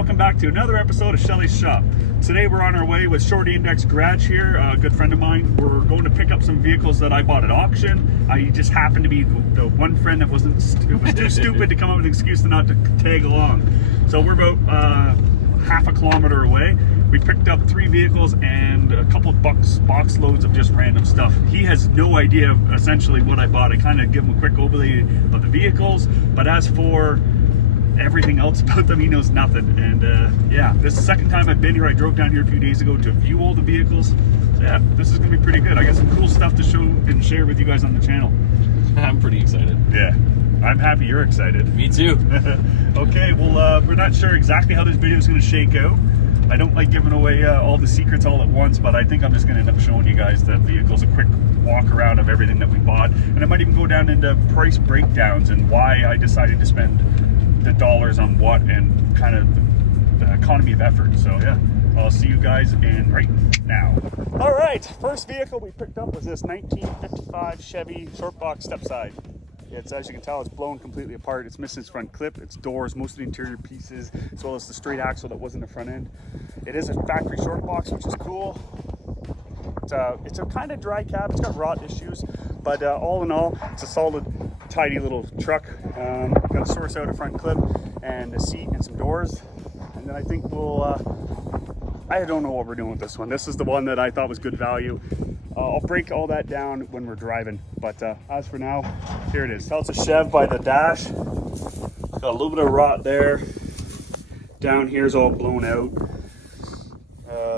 welcome back to another episode of Schelly's Shop. Today we're on our way with Shorty Index Garage here, a good friend of mine. We're going to pick up some vehicles that I bought at auction. I just happened to be the one friend that was too stupid to come up with an excuse to not to tag along. So we're about half a kilometer away. We picked up 3 vehicles and a couple of box loads of just random stuff. He has no idea essentially what I bought. I kind of give him a quick overview of the vehicles, but as for everything else about them, he knows nothing. And yeah, this is the second time I've been here. I drove down here a few days ago to view all the vehicles. So yeah, this is gonna be pretty good. I got some cool stuff to show and share with you guys on the channel. I'm pretty excited. Yeah, I'm happy you're excited. Me too. Okay, well, we're not sure exactly how this video is gonna shake out. I don't like giving away all the secrets all at once, but I think I'm just gonna end up showing you guys the vehicles, a quick walk around of everything that we bought. And I might even go down into price breakdowns and why I decided to spend the dollars on what and kind of the economy of effort. So yeah, I'll see you guys in right now. All right, first vehicle we picked up was this 1955 Chevy short box stepside. It's, as you can tell, it's blown completely apart. It's missing its front clip, its doors, most of the interior pieces, as well as the straight axle that was in the front end. It is a factory short box, which is cool. It's a kind of dry cab. It's got rot issues, but all in all, it's a solid, tidy little truck. Got to source out a front clip and a seat and some doors. And then I think we'll, I don't know what we're doing with this one. This is the one that I thought was good value. I'll break all that down when we're driving. But as for now, here it is. Tell it's a Chev by the dash. Got a little bit of rot there. Down here's all blown out.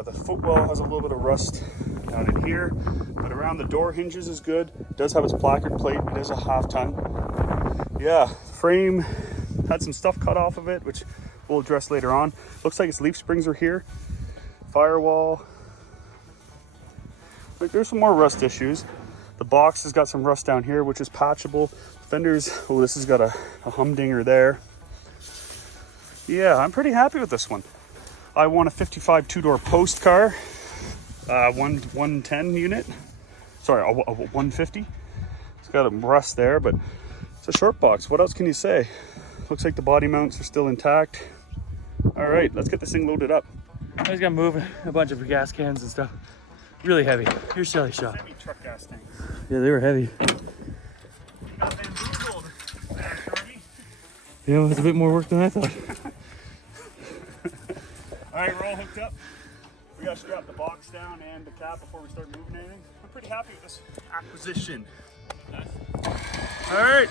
The footwell has a little bit of rust down in here, but around the door hinges is good. It does have its placard plate. It is a half ton. Yeah, frame had some stuff cut off of it, which we'll address later on. Looks like its leaf springs are here. Firewall. There's some more rust issues. The box has got some rust down here, which is patchable. Fenders, oh, this has got a humdinger there. Yeah, I'm pretty happy with this one. I want a 55 two-door post car, 110 unit. Sorry, a 150. It's got a rust there, but it's a short box. What else can you say? Looks like the body mounts are still intact. All right, let's get this thing loaded up. I just got to move a bunch of gas cans and stuff. Really heavy. Here's Schelly's shop. Heavy truck gas tanks. Yeah, they were heavy. You got bamboozled, Shorty. Yeah, it was a bit more work than I thought. All right, we're all hooked up. We got to strap the box down and the cab before we start moving anything. I'm pretty happy with this acquisition. Nice. All right,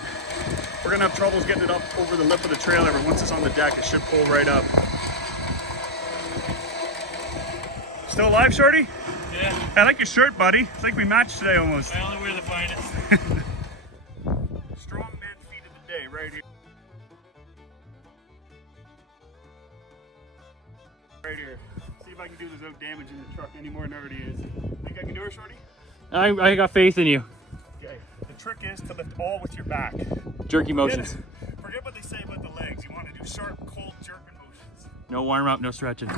we're gonna have troubles getting it up over the lip of the trailer, but once it's on the deck, it should pull right up. Still alive, Shorty? Yeah. I like your shirt, buddy. It's like we matched today almost. I only wear the finest. Strong man feet of the day, right here. Right here. See if I can do this without damaging the truck any more than it already is. Think I can do it, Shorty? I got faith in you. Okay. The trick is to lift all with your back. Jerky motions. Forget what they say about the legs. You want to do sharp, cold jerking motions. No warm up, no stretching. I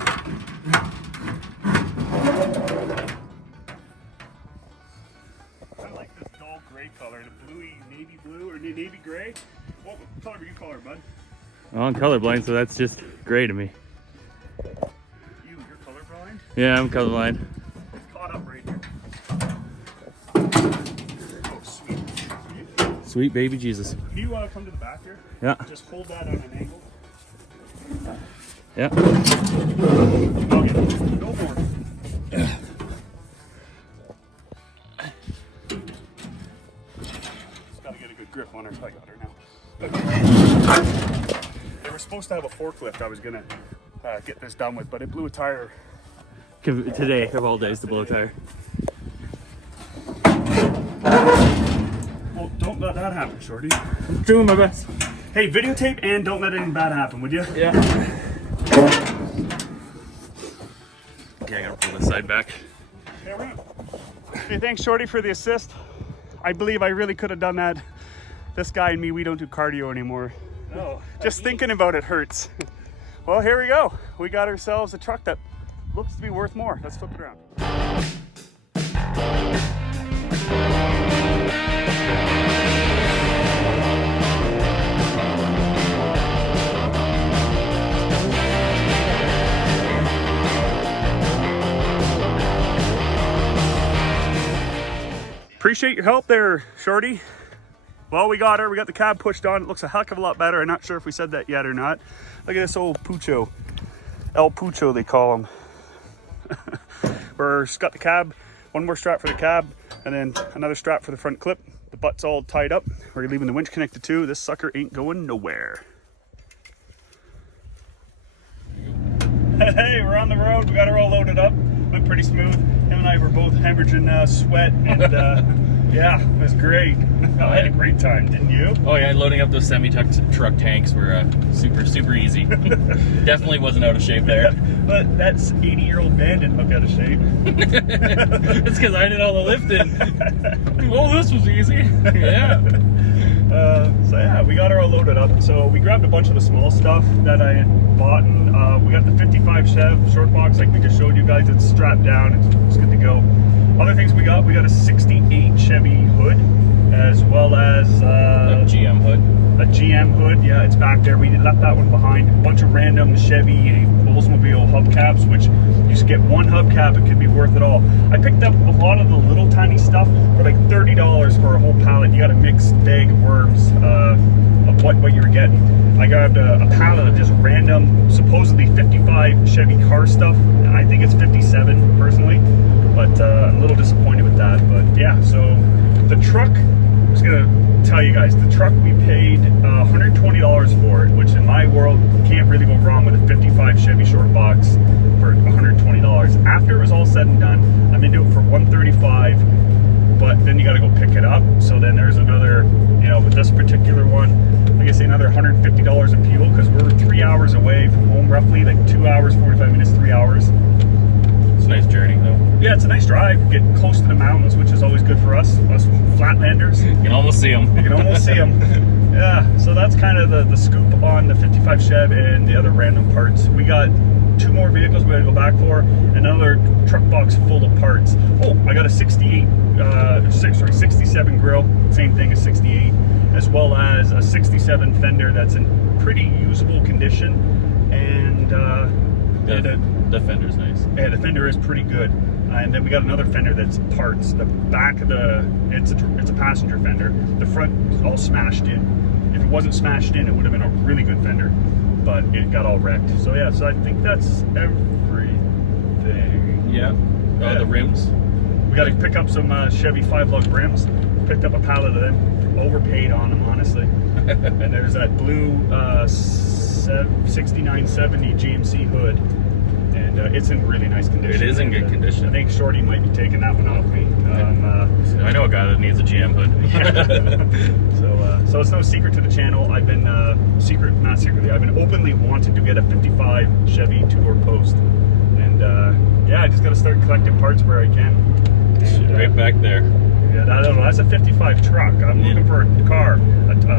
like this dull gray color, the bluey navy blue or navy gray. What color do you call her, bud? Well, I'm colorblind, so that's just gray to me. You're colorblind? Yeah, I'm colorblind. It's caught up right here. Oh, sweet. Sweet baby Jesus. Can you come to the back here? Yeah. Just hold that on an angle. Yeah. Okay, no more. Just gotta get a good grip on her. I got her now. They were supposed to have a forklift I was gonna get this done with, but it blew a tire. Today, of all days, to blow a tire. Well, don't let that happen, Shorty. I'm doing my best. Hey, videotape and don't let anything bad happen, would you? Yeah. Okay, I gotta pull this side back. Hey, thanks, Shorty, for the assist. I believe I really could have done that. This guy and me, we don't do cardio anymore. No. Just thinking about it hurts. Well, here we go. We got ourselves a truck that looks to be worth more. Let's flip it around. appreciate your help there, Shorty. Well, we got her. We got the cab pushed on. It looks a heck of a lot better. I'm not sure if we said that yet or not. Look at this old Pucho. El Pucho, they call him. We're got the cab, one more strap for the cab, and then another strap for the front clip. The butt's all tied up. We're leaving the winch connected too. This sucker ain't going nowhere. Hey, we're on the road. We got her all loaded up. Went pretty smooth. Him and I were both hemorrhaging sweat, and yeah, it was great. I had a great time, didn't you? Oh yeah, loading up those semi-truck tanks were super easy. Definitely wasn't out of shape there. But that's 80-year-old man didn't look out of shape. It's because I did all the lifting. Oh, this was easy. Yeah. So yeah, we got her all loaded up. So we grabbed a bunch of the small stuff that I had bought. We got the 55 Chev short box, like we just showed you guys. It's strapped down. It's good to go. Other things we got a 68 Chevy hood, as well as a GM hood. A GM hood, yeah, it's back there. We left that one behind. A bunch of random Chevy Oldsmobile hubcaps, which you just get one hubcap, it could be worth it all. I picked up a lot of the little tiny stuff for like $30 for a whole pallet. You got a mixed bag of worms of what you're getting. I grabbed a pallet of just random, supposedly 55 Chevy car stuff. I think it's 57 personally, but I'm a little disappointed with that. But yeah, so the truck, I'm just gonna tell you guys, the truck we paid $120 for it, which in my world can't really go wrong with a 55 Chevy short box for $120. After it was all said and done, I'm into it for $135, but then you got to go pick it up. So then there's another, you know, with this particular one, like I say, another $150 in fuel, because we're 3 hours away from home, roughly, like 2 hours, 45 minutes, 3 hours. It's a nice journey though. Yeah, it's a nice drive. Get close to the mountains, which is always good for us flatlanders. You can almost see them. You can almost see them. Yeah, so that's kind of the scoop on the 55 Chev and the other random parts. We got 2 more vehicles we got to go back for, another truck box full of parts. Oh, I got a 67 grill, same thing as 68, as well as a 67 fender that's in pretty usable condition, and the fender's nice. Yeah, the fender is pretty good. And then we got another fender that's parts. The back of it's a passenger fender. The front is all smashed in. If it wasn't smashed in, it would have been a really good fender, but it got all wrecked. So yeah, so I think that's everything. Yeah. Yeah. The rims. We got to pick up some Chevy 5-lug rims. Picked up a pallet of them. Overpaid on them, honestly. And there's that blue 6970 GMC hood. And it's in really nice condition. It is in good condition. I think Shorty might be taking that one off me. I know a guy that needs a GM hood. So it's no secret to the channel. I've been not secretly. I've been openly wanting to get a 55 Chevy 2-door post, and yeah, I just got to start collecting parts where I can. And, right back there. Yeah, I don't know. That's a 55 truck. I'm looking for a car, a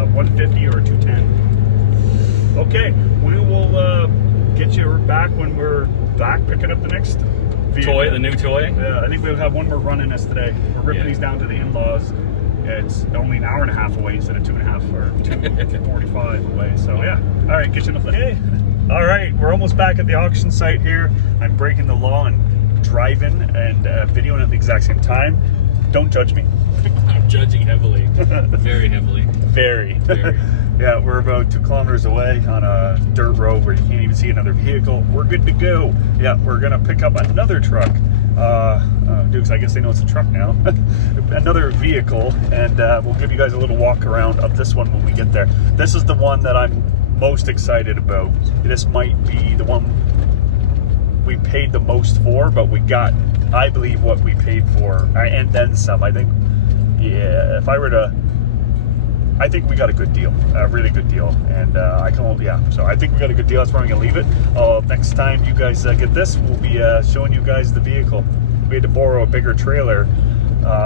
150 or a 210. Okay, we will get you back when we're back picking up the next vehicle. Toy, the new toy. Yeah, I think we'll have one more run in us today. We're ripping these down to the in-laws. It's only an hour and a half away instead of 2.5 or 2:45 away. So yeah, all right, get you in the okay. All right, we're almost back at the auction site here. I'm breaking the law and driving and videoing at the exact same time. Don't judge me. I'm judging heavily, very heavily. Very. Yeah, we're about 2 kilometers away on a dirt road where you can't even see another vehicle. We're good to go. Yeah, we're gonna pick up another truck. Dukes, I guess they know it's a truck now. Another vehicle, and we'll give you guys a little walk around of this one when we get there. This is the one that I'm most excited about. This might be the one we paid the most for, but we got, I believe, what we paid for, and then some. I think, yeah, if I were to, I think we got a good deal, a really good deal, and so I think we got a good deal. That's where I'm gonna leave it. Next time you guys get this, we'll be showing you guys the vehicle. We had to borrow a bigger trailer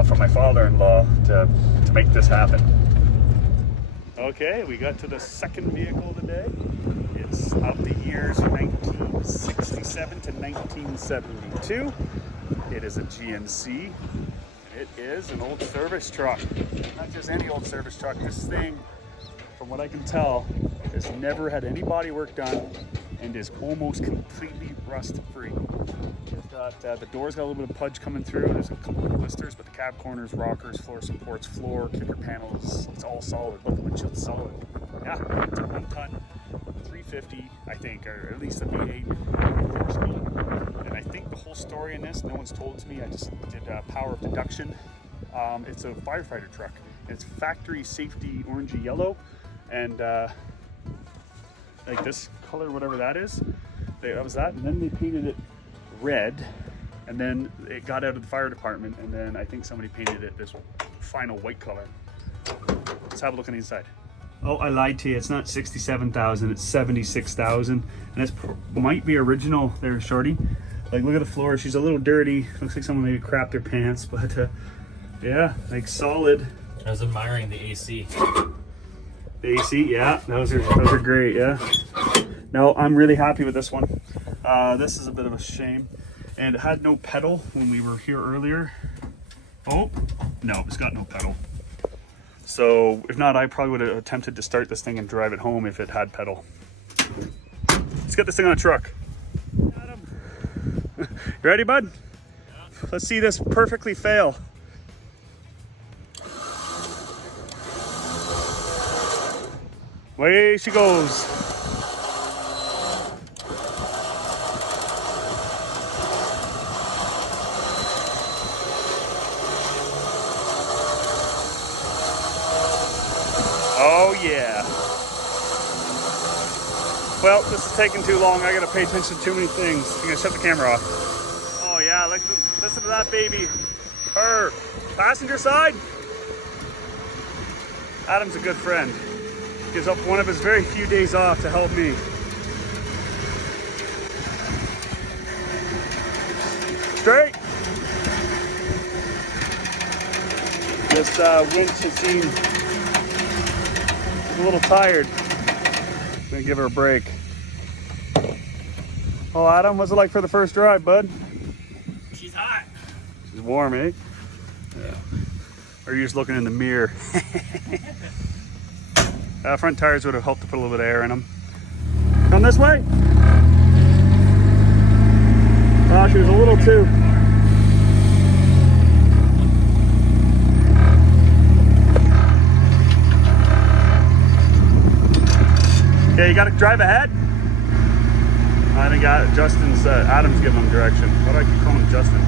from my father-in-law to make this happen. Okay, we got to the second vehicle today. It's of the years 1967 to 1972. It is a GMC. It is an old service truck. Not just any old service truck. This thing, from what I can tell, has never had any body work done. and is almost completely rust free. It's got the door's got a little bit of pudge coming through. There's a couple of blisters, but the cab corners, rockers, floor supports, floor, kicker panels, it's all solid. Look, the windshield's solid. Yeah, it's a 1 ton, 350, I think, or at least a V8 4-speed. And I think the whole story in this, no one's told it to me. I just did power of deduction. It's a firefighter truck. It's factory safety orangey yellow, and like this color, whatever that is, that was that. And then they painted it red, and then it got out of the fire department, and then I think somebody painted it this final white color. Let's have a look on the inside. Oh, I lied to you. It's not 67,000. It's 76,000, and it might be original there, shorty. Like, look at the floor. She's a little dirty. Looks like someone maybe crapped their pants, but yeah, like solid. I was admiring the AC. The AC, yeah, those are great. Yeah. No, I'm really happy with this one. This is a bit of a shame, and it had no pedal when we were here earlier. Oh, no, it's got no pedal. So if not, I probably would have attempted to start this thing and drive it home if it had pedal. Let's get this thing on a truck. Adam. You ready, bud? Yeah. Let's see this perfectly fail. Away she goes. Oh yeah. Well, this is taking too long. I gotta pay attention to too many things. I'm gonna shut the camera off. Oh yeah, listen to that baby. Her. Passenger side. Adam's a good friend. Gives up one of his very few days off to help me. Straight. This winch has seen, she's a little tired. I'm gonna give her a break. Oh, Adam, what's it like for the first drive, bud? She's hot. She's warm, eh? Yeah. Or you're just looking in the mirror. Front tires would have helped to put a little bit of air in them. Come this way. Oh, she was a little too. Yeah, you got to drive ahead. I think Justin's, Adam's giving him direction. Why do I keep calling him Justin?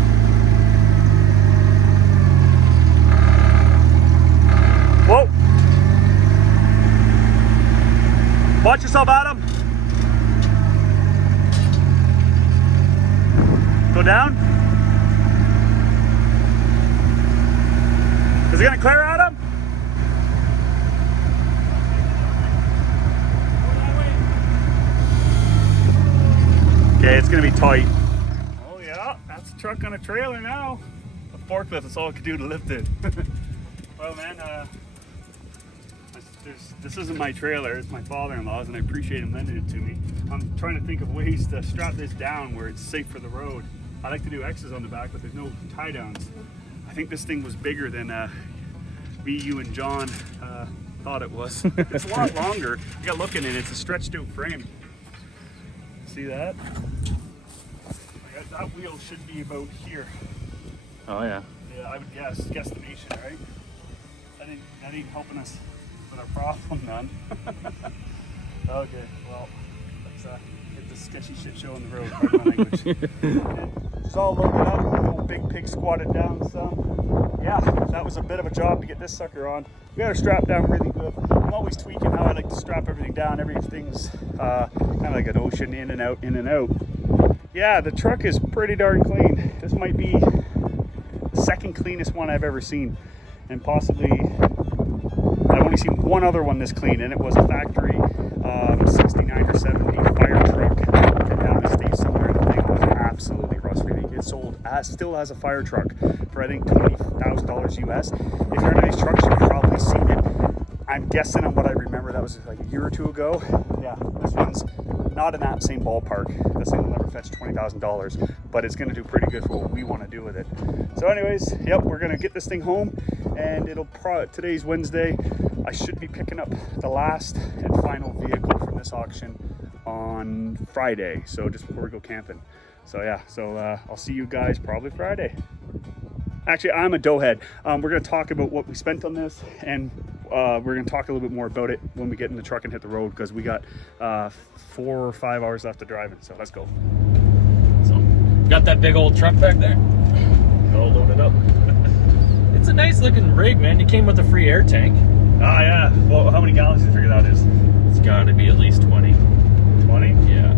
Whoa. Watch yourself, Adam. Go down. Is it gonna clear, Adam? Okay, it's gonna be tight. Oh yeah, that's a truck on a trailer now. A forklift, that's all it could do to lift it. Well, man, this isn't my trailer, it's my father-in-law's, and I appreciate him lending it to me. I'm trying to think of ways to strap this down where it's safe for the road. I like to do X's on the back, but there's no tie downs. I think this thing was bigger than me, you, and John thought it was. It's a lot longer. You got looking at it, it's a stretched out frame. See that? That wheel should be about here. Oh yeah. Yeah, I would guess, guesstimation, right? That ain't helping us with our problem, none. Okay, well, let's hit the sketchy shit show on the road, pardon my language. It's all loaded up, little big pig squatted down some. Yeah, that was a bit of a job to get this sucker on. We got her strapped down really good. I'm always tweaking how I like to strap everything down. Everything's kind of like an ocean, in and out, in and out. Yeah, the truck is pretty darn clean. This might be the second cleanest one I've ever seen, and possibly I've only seen one other one this clean, and it was a factory 69 or 70 fire truck down the state somewhere, and the thing was absolutely rust-free. It sold still as a fire truck for I think $20,000 US. If you're in these trucks, you've probably seen it. I'm guessing on what I remember, that was like a year or two ago. Yeah, this one's not in that same ballpark. This thing will never fetch $20,000, but it's gonna do pretty good for what we wanna do with it. So anyways, yep, we're gonna get this thing home, and today's Wednesday. I should be picking up the last and final vehicle from this auction on Friday, so just before we go camping. So yeah, so I'll see you guys probably Friday. Actually, I'm a doughhead. We're going to talk about what we spent on this, and we're going to talk a little bit more about it when we get in the truck and hit the road, because we got 4 or 5 hours left of driving. So let's go. So, got that big old truck back there. All loaded up. It's a nice looking rig, man. You came with a free air tank. Ah, yeah. Well, how many gallons do you figure that is? It's got to be at least 20. 20? Yeah.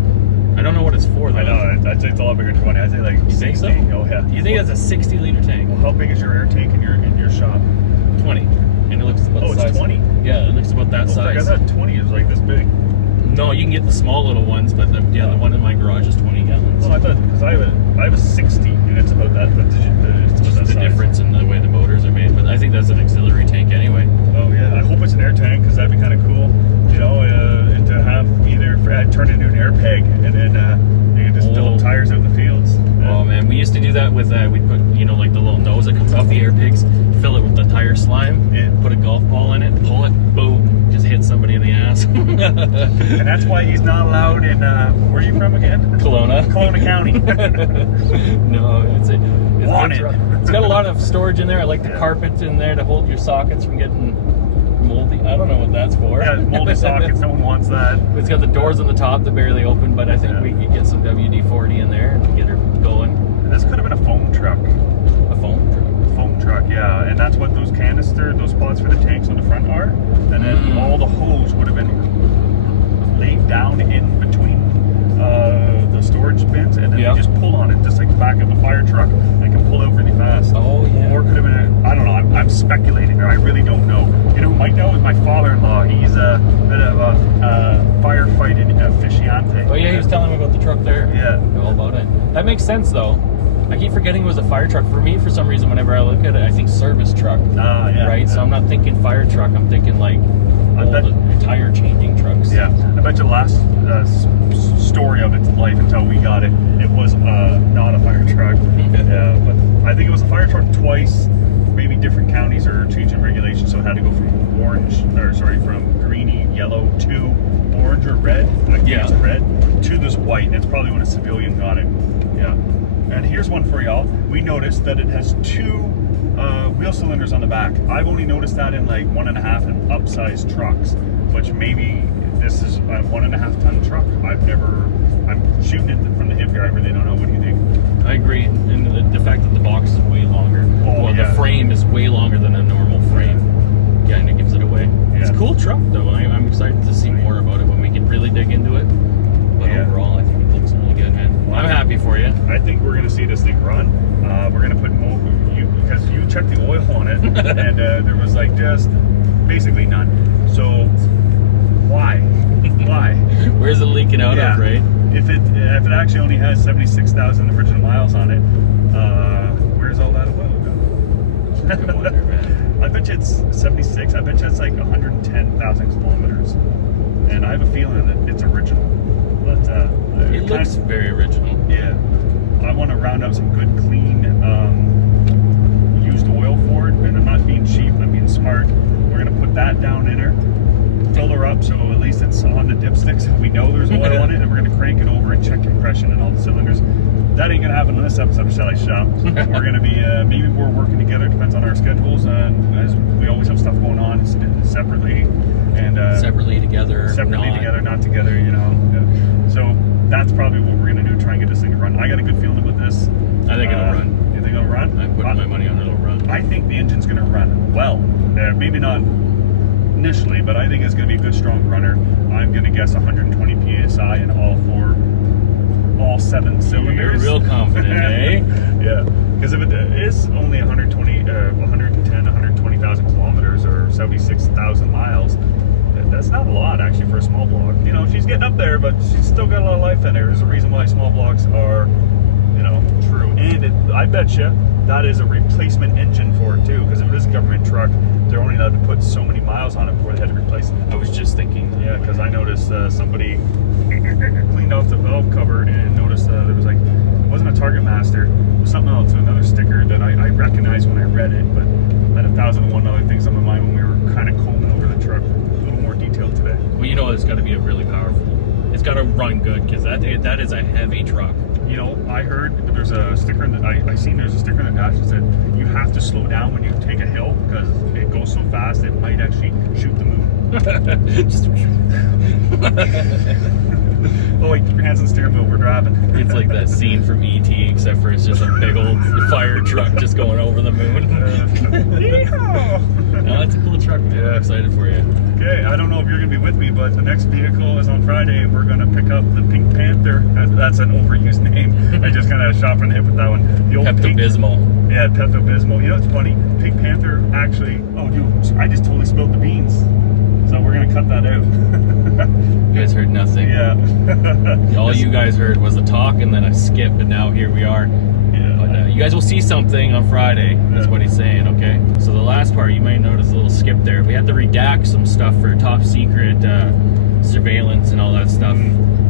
I don't know what it's for, though. I know. I'd say it's a lot bigger than 20. I'd say like 60. Think so? Oh, yeah. You think that's a 60-liter tank? Well, how big is your air tank in your shop? 20. And it looks about the size. It's 20? Yeah, it looks about that size. I thought 20 is like this big. No, you can get the small little ones, but the one in my garage is 20 gallons. Oh, I thought, because I have a 60, and it's about that. It's just the difference in the way the motors are made, but I think that's an auxiliary tank anyway. Oh yeah, I hope it's an air tank, because that'd be kind of cool, you know, and to have either turn into an air peg, and then you can just fill up tires out in the fields. Oh man, we used to do that with we'd put, you know, like the little nose that comes off the air pigs, fill it with the tire slime, put a golf ball in it, pull it, boom, just hit somebody in the ass. And that's why he's not allowed in where are you from again? Kelowna County. No, it's Wanted. It's got a lot of storage in there. I like the carpet in there to hold your sockets from getting moldy. I don't know what that's for. Yeah, moldy sockets, no one wants that. It's got the doors on the top that barely open, but I think we could get some WD-40 in there and get her going. This could have been a foam truck. A foam truck? Foam truck, yeah. And that's what those those spots for the tanks on the front are. And then all the hose would have been laid down in between the storage bins, and then you just pull on it, just like the back of the fire truck. They can pull out really fast. Oh, yeah. Or it could have been, I don't know, I'm speculating there. I really don't know. You know who might know is my father-in-law. He's a bit of a firefighting aficionado. Oh, yeah, he was telling me about the truck there. Yeah. All about it. That makes sense, though. I keep forgetting it was a fire truck. For me, for some reason, whenever I look at it, I think service truck. Yeah. Right? So I'm not thinking fire truck. I'm thinking like old tire changing trucks. Yeah. I bet you the last story of its life until we got it, it was not a fire truck. But I think it was a fire truck twice. Maybe different counties are changing regulations, so it had to go from from greeny yellow to orange or red. I think it's red to this white. That's probably when a civilian got it. Yeah. And here's one for y'all. We noticed that it has 2 wheel cylinders on the back. I've only noticed that in like 1.5 and upsized trucks, which maybe this is a 1.5 ton truck. I'm shooting it from the hip here. I really don't know. What do you think? I agree. And the fact that the box is way longer. The frame is way longer than a normal frame. Yeah, and it gives it away. Yeah. It's a cool truck, though. I'm excited to see more about it when we can really dig into it. But overall, I think it looks really good, man. Well, I'm happy for you. I think we're going to see this thing run. We're going to put more, because you checked the oil on it, and there was like just basically none. So why? Why? Where's it leaking out of, right? If it actually only has 76,000 original miles on it, where's all that oil going? I wonder, man. I bet you it's 76. I bet you it's like 110,000 kilometers. And I have a feeling that it's original. But it looks very original. Yeah. I want to round up some good, clean, used oil for it. And I'm not being cheap, I'm being smart. We're going to put that down in her, fill her up so at least it's on the dipsticks. We know there's oil on it, and we're going to crank it over and check compression and all the cylinders. That ain't going to happen in this episode of Schelly's Shop. We're going to be, maybe we're working together, depends on our schedules. As we always have stuff going on separately. And separately together, not together, you know. So that's probably what we're going to do, try and get this thing to run. I got a good feeling about this. I think it'll run. You think it'll run? I'm putting my money on it'll run. I think the engine's going to run well. Maybe not initially, but I think it's going to be a good, strong runner. I'm going to guess 120 PSI in all 7 cylinders. You're real confident, eh? Yeah, because if it is only 120,000 kilometers or 76,000 miles, that's not a lot actually for a small block. You know, she's getting up there, but she's still got a lot of life in her. There's a reason why small blocks are, you know, true. And I bet you that is a replacement engine for it too, because if it is a government truck, they're only allowed to put so many miles on it before they had to replace it. I was just thinking. Yeah, because I noticed somebody cleaned off the valve cover and noticed there was like, it wasn't a Target Master, it was something else, another sticker that I recognized when I read it, but I had 1,001 other things on my mind when we were kind of combing over the truck. A little more detailed today. Well, you know it's got to be a really powerful It's got to run good because that is a heavy truck. You know, I heard there's a sticker that I seen. There's a sticker that actually said you have to slow down when you take a hill because it goes so fast it might actually shoot the moon. Just oh wait, keep your hands on the steering wheel. We're driving. It's like that scene from E.T. except for it's just a big old fire truck just going over the moon. No, that's a cool truck, man. Yeah. I'm excited for you. Okay, I don't know if you're going to be with me, but the next vehicle is on Friday, and we're going to pick up the Pink Panther. That's an overused name. I just kind of shot from the hip with that one. The old Pepto-Bismol. Yeah, Pepto-Bismol. You know what's funny? Pink Panther actually... Oh, dude, I just totally spilled the beans. So we're going to cut that out. You guys heard nothing. Yeah. All you guys heard was a talk and then a skip, and now here we are. Yeah. But you guys will see something on Friday, is what he's saying, okay? So the last part, you might notice a little skip there. We had to redact some stuff for top secret surveillance and all that stuff.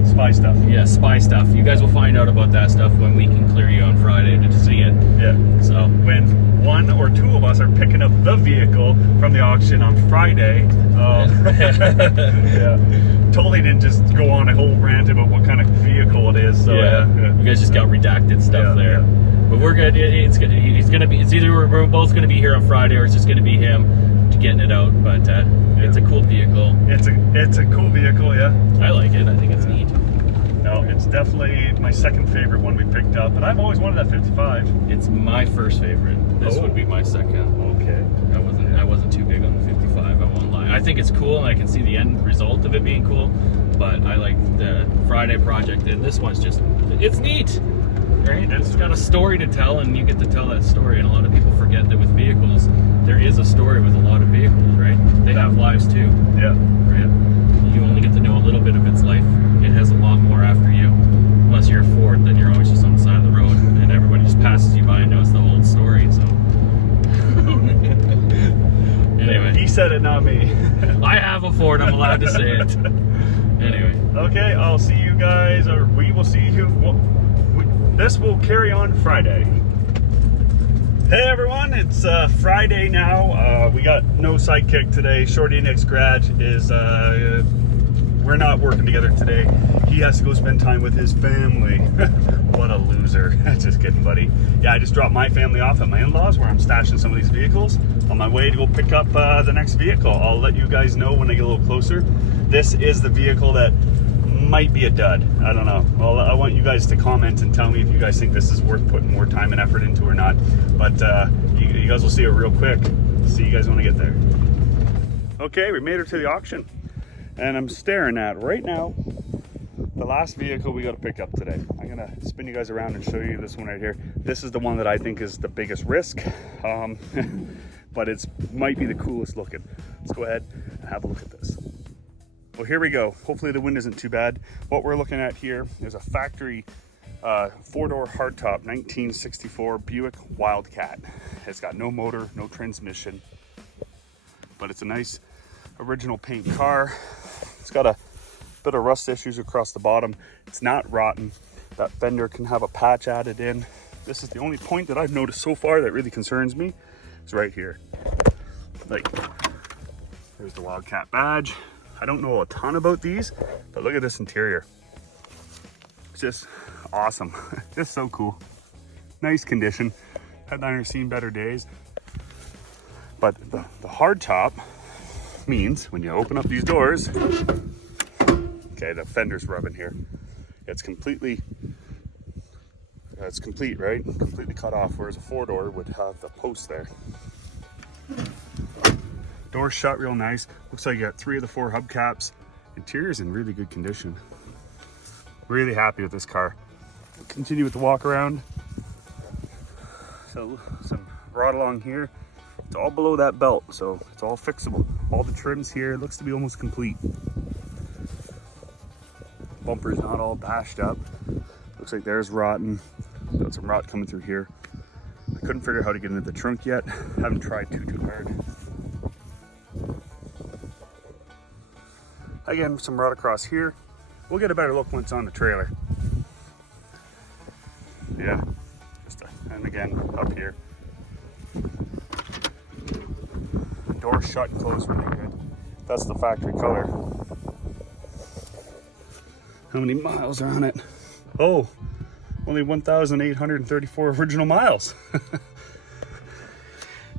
Spy stuff. Yeah, spy stuff. You guys will find out about that stuff when we can clear you on Friday to see it. Yeah. So when one or two of us are picking up the vehicle from the auction on Friday, yeah, totally didn't just go on a whole rant about what kind of vehicle it is. So yeah. You guys just got redacted stuff there. Yeah. But we're good. It's either we're both gonna be here on Friday or it's just gonna be him to getting it out. But it's a cool vehicle. It's a cool vehicle, yeah. I like it. I think it's neat. No, it's definitely my second favorite one we picked up, but I've always wanted that 55. It's my first favorite. This would be my second. Okay. I wasn't too big on the 55. I won't lie. I think it's cool, and I can see the end result of it being cool. But I like the Friday project, and this one's it's neat, right? It's got a story to tell, and you get to tell that story. And a lot of people forget that with vehicles, there is a story with a lot of vehicles, right? They have lives too. Yeah. Right? You only get to know a little bit of its life. It has a lot more after you. Unless you're a Ford, then you're always just on the side of the road, and everybody just passes you by and knows the whole story. So. Anyway, he said it, not me. I have a Ford. I'm allowed to say it. Anyway. Okay, I'll see you guys, or we will see you. This will carry on Friday. Hey everyone, it's Friday now. We got no sidekick today. Shorty Nick's garage is, we're not working together today. He has to go spend time with his family. What a loser. Just kidding, buddy. Yeah, I just dropped my family off at my in-laws where I'm stashing some of these vehicles on my way to go pick up the next vehicle. I'll let you guys know when I get a little closer. This is the vehicle that might be a dud. I don't know. Well, I want you guys to comment and tell me if you guys think this is worth putting more time and effort into or not. But you guys will see it real quick. See you guys when I get there. Okay, we made it to the auction. And I'm staring at right now the last vehicle we got to pick up today. I'm gonna spin you guys around and show you this one right here. This is the one that I think is the biggest risk, but it's might be the coolest looking. Let's go ahead and have a look at this. Well, here we go. Hopefully the wind isn't too bad. What we're looking at here is a factory four-door hardtop 1964 Buick Wildcat. It's got no motor, no transmission, but it's a nice original paint car. It's got a bit of rust issues across the bottom. It's not rotten. That fender can have a patch added in. This is the only point that I've noticed so far that really concerns me. It's right here. Like, there's the Wildcat badge. I don't know a ton about these, but look at this interior. It's just awesome. Just so cool. Nice condition. Headliner seen better days. But the hard top means when you open up these doors, okay, the fender's rubbing here. It's completely, it's complete, right? Completely cut off, whereas a four-door would have the post there. Doors shut real nice. Looks like you got 3 of the 4 hubcaps. Interior's in really good condition. Really happy with this car. We'll continue with the walk around. So some rod along here. It's all below that belt, so it's all fixable. All the trims here, looks to be almost complete. Bumper's not all bashed up. Looks like there's rotten. Got some rot coming through here. I couldn't figure out how to get into the trunk yet. Haven't tried too hard. Again, some rot across here. We'll get a better look once on the trailer. Yeah, and again, up here. Door shut and closed really good. That's the factory color. how many miles are on it. Oh, only 1,834 original miles.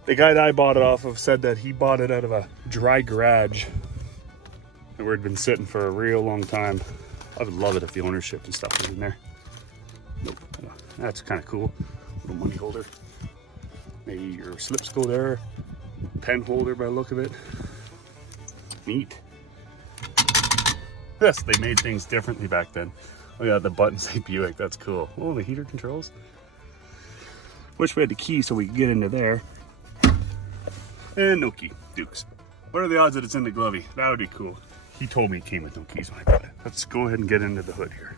The guy that I bought it off of said that he bought it out of a dry garage where it had been sitting for a real long time. I would love it if the ownership and stuff was in there. Nope. That's kind of cool. Little money holder. Maybe your slips go there. Pen holder by the look of it. Neat. Yes, they made things differently back then. Oh yeah, the buttons say Buick. That's cool. Oh, the heater controls. Wish we had the key so we could get into there. And no key. Dukes. What are the odds that it's in the glovey? That would be cool. He told me it came with no keys when I got it. Let's go ahead and get into the hood here.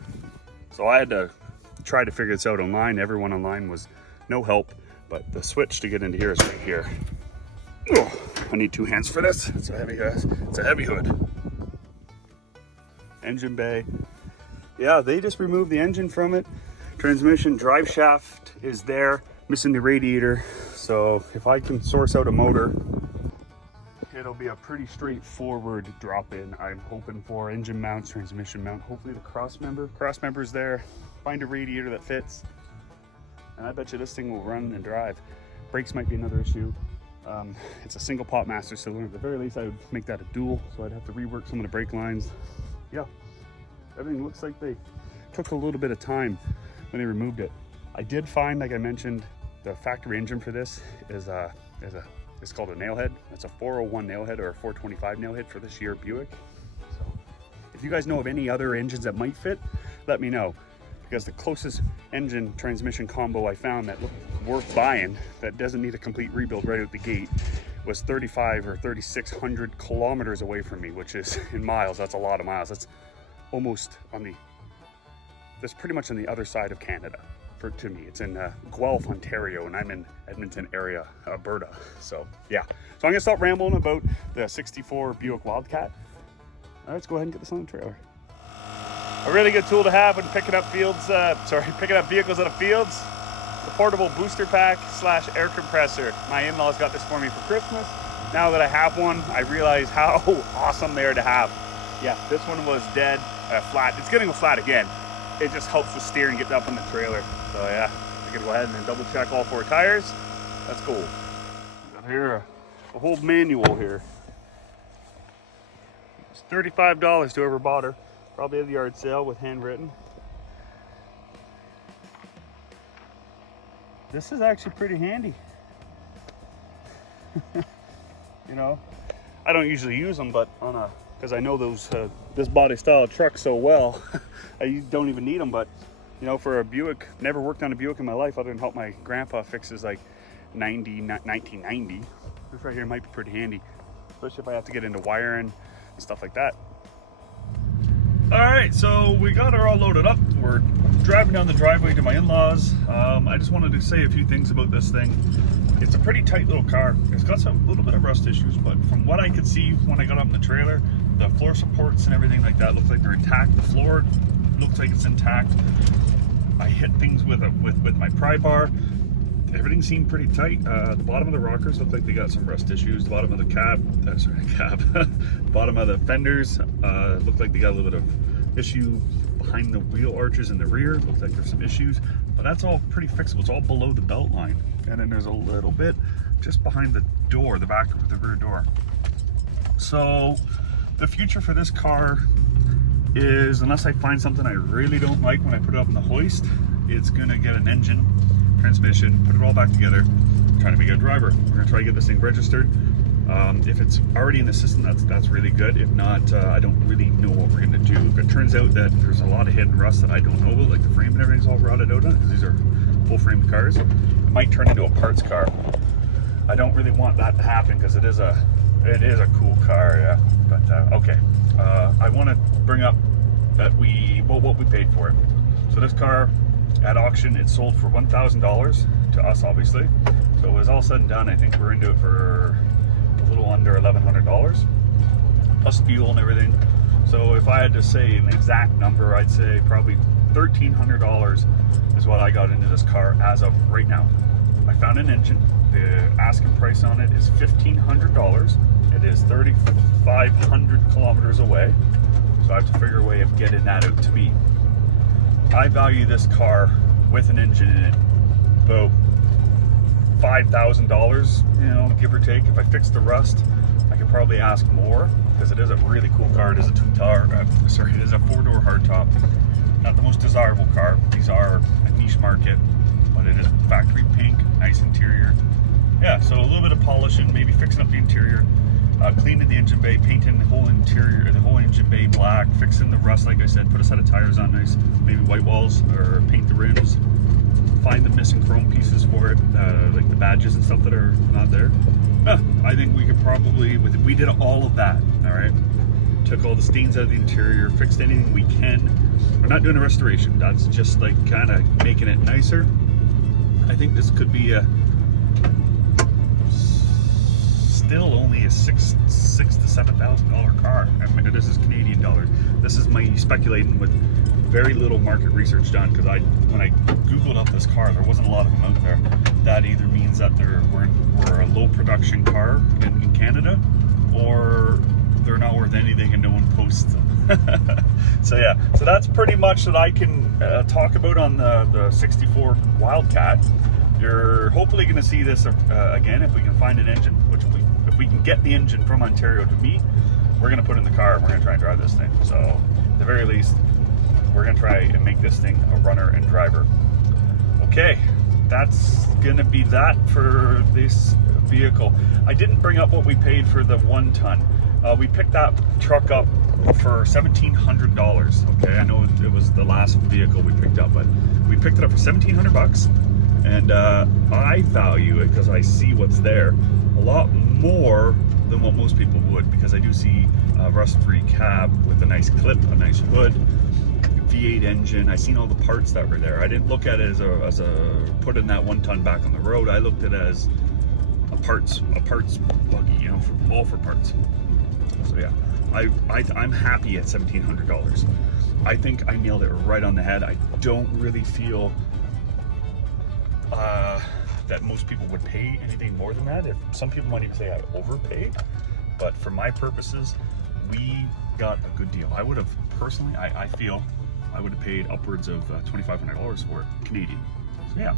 So I had to try to figure this out online. Everyone online was no help, but the switch to get into here is right here. Oh, I need two hands for this. It's a heavy hood. Engine bay. Yeah, they just removed the engine from it. Transmission drive shaft is there, missing the radiator. So if I can source out a motor, it'll be a pretty straightforward drop in. I'm hoping for engine mounts, transmission mount, hopefully the cross member's there, find a radiator that fits. And I bet you this thing will run and drive. Brakes might be another issue. It's a single pot master cylinder. At the very least, I would make that a dual, so I'd have to rework some of the brake lines. Yeah, everything looks like they took a little bit of time when they removed it. I did find, like I mentioned, the factory engine for this is it's called a nailhead. It's a 401 nailhead or a 425 nailhead for this year Buick. So if you guys know of any other engines that might fit, let me know. Because the closest engine transmission combo I found that looked worth buying, that doesn't need a complete rebuild right out the gate, was 3,500 or 3,600 kilometers away from me, which is in miles. That's a lot of miles. That's almost that's pretty much on the other side of Canada. To me, it's in Guelph, Ontario, and I'm in Edmonton area, Alberta. So yeah, so I'm gonna stop rambling about the 64 Buick Wildcat. All right, let's go ahead and get this on the trailer. A really good tool to have when picking up vehicles out of fields. The portable booster pack / air compressor. My in-laws got this for me for Christmas. Now that I have one, I realize how awesome they are to have. Yeah, this one was dead flat. It's getting flat again. It just helps with steering, getting up in the trailer. So yeah, I'm gonna go ahead and double check all 4 tires. That's cool. Got here a whole manual here. It's $35 to whoever bought her. Probably at the yard sale with handwritten. This is actually pretty handy. You know, I don't usually use them, but because I know this body style truck so well, I don't even need them. But you know, for a Buick, never worked on a Buick in my life other than help my grandpa fix his like 1990. This right here might be pretty handy, especially if I have to get into wiring and stuff like that. All right, so we got her all loaded up. We're driving down the driveway to my in-laws. I just wanted to say a few things about this thing. It's a pretty tight little car. It's got a little bit of rust issues, but from what I could see when I got up in the trailer, the floor supports and everything like that look like they're intact. The floor looks like it's intact. I hit things with my pry bar. Everything seemed pretty tight. The bottom of the rockers look like they got some rust issues. The bottom of the the bottom of the fenders look like they got a little bit of issue behind the wheel arches in the rear. Looks like there's some issues, but that's all pretty fixable. It's all below the belt line. And then there's a little bit just behind the door, the back of the rear door. So the future for this car is, unless I find something I really don't like when I put it up in the hoist, it's gonna get an engine, transmission, put it all back together, trying to make it a driver. We're gonna try to get this thing registered. If it's already in the system, that's really good. If not, I don't really know what we're gonna do. If it turns out that there's a lot of hidden rust that I don't know about, like the frame and everything's all rotted out on it, because these are full framed cars, it might turn into a parts car. I don't really want that to happen because it is a cool car, yeah. But okay, I want to bring up that what we paid for it. So this car at auction, it sold for $1,000 to us, obviously. So it was all said and done, I think we're into it for a little under $1,100 plus fuel and everything. So if I had to say an exact number, I'd say probably $1,300 is what I got into this car as of right now. I found an engine. The asking price on it is $1,500. It is 3,500 kilometers away. So I have to figure a way of getting that out to me. I value this car with an engine in it about $5,000, you know, give or take. If I fix the rust, I could probably ask more, because it is a really cool car. It is a it is a 4-door hardtop. Not the most desirable car. These are a niche market, but it is factory pink, nice interior. Yeah, so a little bit of polishing, maybe fixing up the interior, cleaning the engine bay, painting the whole interior, the whole engine bay black, fixing the rust, like I said, put a set of tires on nice, maybe white walls, or paint the rims, find the missing chrome pieces for it, like the badges and stuff that are not there. I think we could probably, if we did all of that, all right, took all the stains out of the interior, fixed anything we can. We're not doing a restoration. That's just like kind of making it nicer. I think this could be a still only a $6,000 to $7,000 car. I mean, this is Canadian dollars. This is me speculating with very little market research done, because when I googled up this car, there wasn't a lot of them out there. That either means that we're a low production car in Canada, or they're not worth anything and no one posts them. So yeah, so that's pretty much that I can talk about on the 64 Wildcat. You're hopefully going to see this again if we can find an engine, which if we can get the engine from Ontario to me, we're going to put it in the car and we're going to try and drive this thing. So at the very least, we're going to try and make this thing a runner and driver. Okay, that's going to be that for this vehicle. I didn't bring up what we paid for the 1 ton. We picked that truck up for $1,700. Okay, I know it was the last vehicle we picked up, but we picked it up for $1,700, and I value it, because I see what's there, a lot more than what most people would, because I do see a rust-free cab with a nice clip, a nice hood, V8 engine. I seen all the parts that were there. I didn't look at it as a putting that 1 ton back on the road. I looked at it as a parts buggy, you know, all for parts. So yeah, I'm happy at $1,700. I think I nailed it right on the head. I don't really feel that most people would pay anything more than that. If some people might even say I overpaid, but for my purposes, we got a good deal. I would have personally, I feel I would have paid upwards of $2,500 for it, Canadian. So yeah,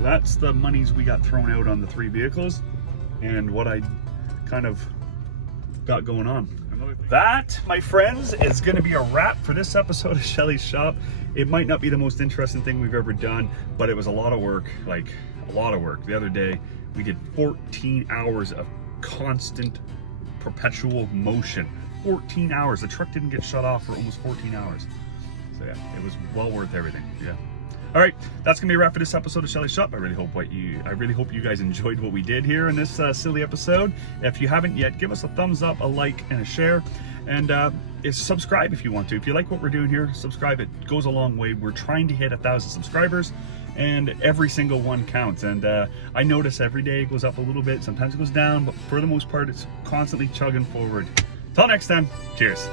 that's the monies we got thrown out on the 3 vehicles, and what I kind of got going on. That, my friends, is going to be a wrap for this episode of Schelly's Shop. It might not be the most interesting thing we've ever done, but it was a lot of work, like a lot of work. The other day, we did 14 hours of constant, perpetual motion. 14 hours. The truck didn't get shut off for almost 14 hours. So yeah, it was well worth everything. Yeah. All right, that's gonna be a wrap for this episode of Schelly's Shop. I really hope you guys enjoyed what we did here in this silly episode. If you haven't yet, give us a thumbs up, a like, and a share, and subscribe if you want to. If you like what we're doing here, subscribe. It goes a long way. We're trying to hit 1,000 subscribers, and every single one counts. And I notice every day it goes up a little bit. Sometimes it goes down, but for the most part, it's constantly chugging forward. Till next time, cheers.